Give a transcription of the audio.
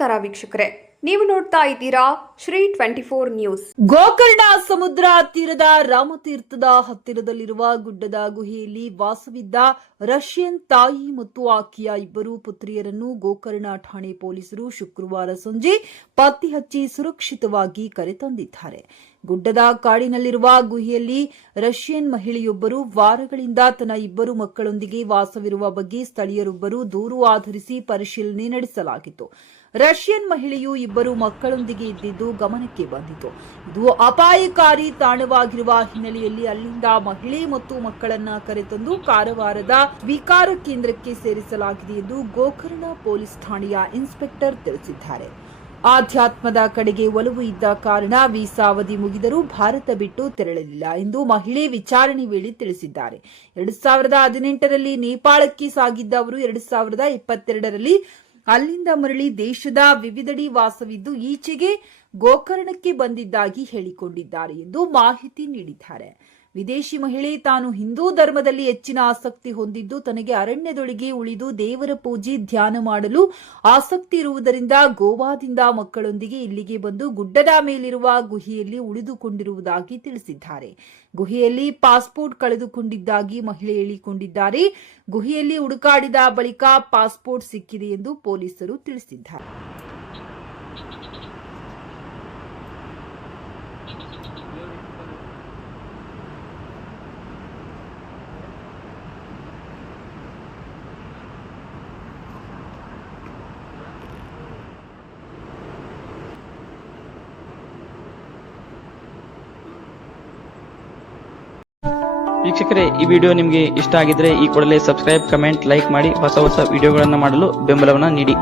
ನಮಸ್ಕಾರ ವೀಕ್ಷಕರೇ, ನೀವು ನೋಡ್ತಾ ಇದ್ದೀರಾ ಶ್ರೀ 24 ನ್ಯೂಸ್. ಗೋಕರ್ಣ ಸಮುದ್ರ ತೀರದ ರಾಮತೀರ್ಥದ ಹತ್ತಿರದಲ್ಲಿರುವ ಗುಡ್ಡದ ಗುಹೆಯಲ್ಲಿ ವಾಸವಿದ್ದ ರಷ್ಯನ್ ತಾಯಿ ಮತ್ತು ಆಕೆಯ ಇಬ್ಬರು ಪುತ್ರಿಯರನ್ನು ಗೋಕರ್ಣ ಠಾಣೆ ಪೊಲೀಸರು ಶುಕ್ರವಾರ ಸಂಜೆ ಪತ್ತೆ ಹಚ್ಚಿ ಸುರಕ್ಷಿತವಾಗಿ ಕರೆತಂದಿದ್ದಾರೆ. ಗುಡ್ಡದ ಕಾಡಿನಲ್ಲಿರುವ ಗುಹೆಯಲ್ಲಿ ರಷ್ಯನ್ ಮಹಿಳೆಯೊಬ್ಬರು ವಾರಗಳಿಂದ ತನ್ನ ಇಬ್ಬರು ಮಕ್ಕಳೊಂದಿಗೆ ವಾಸವಿರುವ ಬಗ್ಗೆ ಸ್ಥಳೀಯರೊಬ್ಬರು ದೂರು ಆಧರಿಸಿ ಪರಿಶೀಲನೆ ನಡೆಸಲಾಗಿತ್ತು. ರಷ್ಯನ್ ಮಹಿಳೆಯು ಇಬ್ಬರು ಮಕ್ಕಳೊಂದಿಗೆ ಇದ್ದಿದ್ದು ಗಮನಕ್ಕೆ ಬಂದಿತು. ಇದು ಅಪಾಯಕಾರಿ ತಾಣವಾಗಿರುವ ಹಿನ್ನೆಲೆಯಲ್ಲಿ ಅಲ್ಲಿಂದ ಮಹಿಳೆ ಮತ್ತು ಮಕ್ಕಳನ್ನ ಕರೆತಂದು ಕಾರವಾರದ ಸ್ವೀಕಾರ ಕೇಂದ್ರಕ್ಕೆ ಸೇರಿಸಲಾಗಿದೆ ಎಂದು ಗೋಕರ್ಣ ಪೊಲೀಸ್ ಠಾಣೆಯ ಇನ್ಸ್ಪೆಕ್ಟರ್ ತಿಳಿಸಿದ್ದಾರೆ. ಆಧ್ಯಾತ್ಮದ ಕಡೆಗೆ ಒಲವು ಇದ್ದ ಕಾರಣ ವೀಸಾ ಅವಧಿ ಮುಗಿದರೂ ಭಾರತ ಬಿಟ್ಟು ತೆರಳಲಿಲ್ಲ ಎಂದು ಮಹಿಳೆ ವಿಚಾರಣೆ ವೇಳೆ ತಿಳಿಸಿದ್ದಾರೆ. 2018ರಲ್ಲಿ ನೇಪಾಳಕ್ಕೆ ಸಾಗಿದ್ದ ಅವರು 2022ರಲ್ಲಿ ಅಲ್ಲಿಂದ ಮರಳಿ ದೇಶದ ವಿವಿಧೆಡೆ ವಾಸವಿದ್ದು ಈಚೆಗೆ ಗೋಕರ್ಣಕ್ಕೆ ಬಂದಿದ್ದಾಗಿ ಹೇಳಿಕೊಂಡಿದ್ದಾರೆ ಎಂದು ಮಾಹಿತಿ ನೀಡಿದ್ದಾರೆ. ವಿದೇಶಿ ಮಹಿಳೆ ತಾನು ಹಿಂದೂ ಧರ್ಮದಲ್ಲಿ ಹೆಚ್ಚಿನ ಆಸಕ್ತಿ ಹೊಂದಿದ್ದು ತನಗೆ ಅರಣ್ಯದೊಳಗೆ ಉಳಿದು ದೇವರ ಪೂಜೆ ಧ್ಯಾನ ಮಾಡಲು ಆಸಕ್ತಿ ಇರುವುದರಿಂದ ಗೋವಾದಿಂದ ಮಕ್ಕಳೊಂದಿಗೆ ಇಲ್ಲಿಗೆ ಬಂದು ಗುಡ್ಡದ ಮೇಲಿರುವ ಗುಹೆಯಲ್ಲಿ ಉಳಿದುಕೊಂಡಿರುವುದಾಗಿ ತಿಳಿಸಿದ್ದಾರೆ. ಗುಹೆಯಲ್ಲಿ ಪಾಸ್ಪೋರ್ಟ್ ಕಳೆದುಕೊಂಡಿದ್ದಾಗಿ ಮಹಿಳೆ ಹೇಳಿಕೊಂಡಿದ್ದಾರೆ. ಗುಹೆಯಲ್ಲಿ ಹುಡುಕಾಡಿದ ಬಳಿಕ ಪಾಸ್ಪೋರ್ಟ್ ಸಿಕ್ಕಿದೆ ಎಂದು ಪೊಲೀಸರು ತಿಳಿಸಿದ್ದಾರೆ. ವೀಕ್ಷಕರೇ, ಈ ವಿಡಿಯೋ ನಿಮಗೆ ಇಷ್ಟ ಆಗಿದ್ರೆ ಈ ಕೂಡಲೇ ಸಬ್ಸ್ಕ್ರೈಬ್, ಕಮೆಂಟ್, ಲೈಕ್ ಮಾಡಿ ಹೊಸ ವಿಡಿಯೋಗಳನ್ನು ಮಾಡಲು ಬೆಂಬಲವನ್ನು ನೀಡಿ.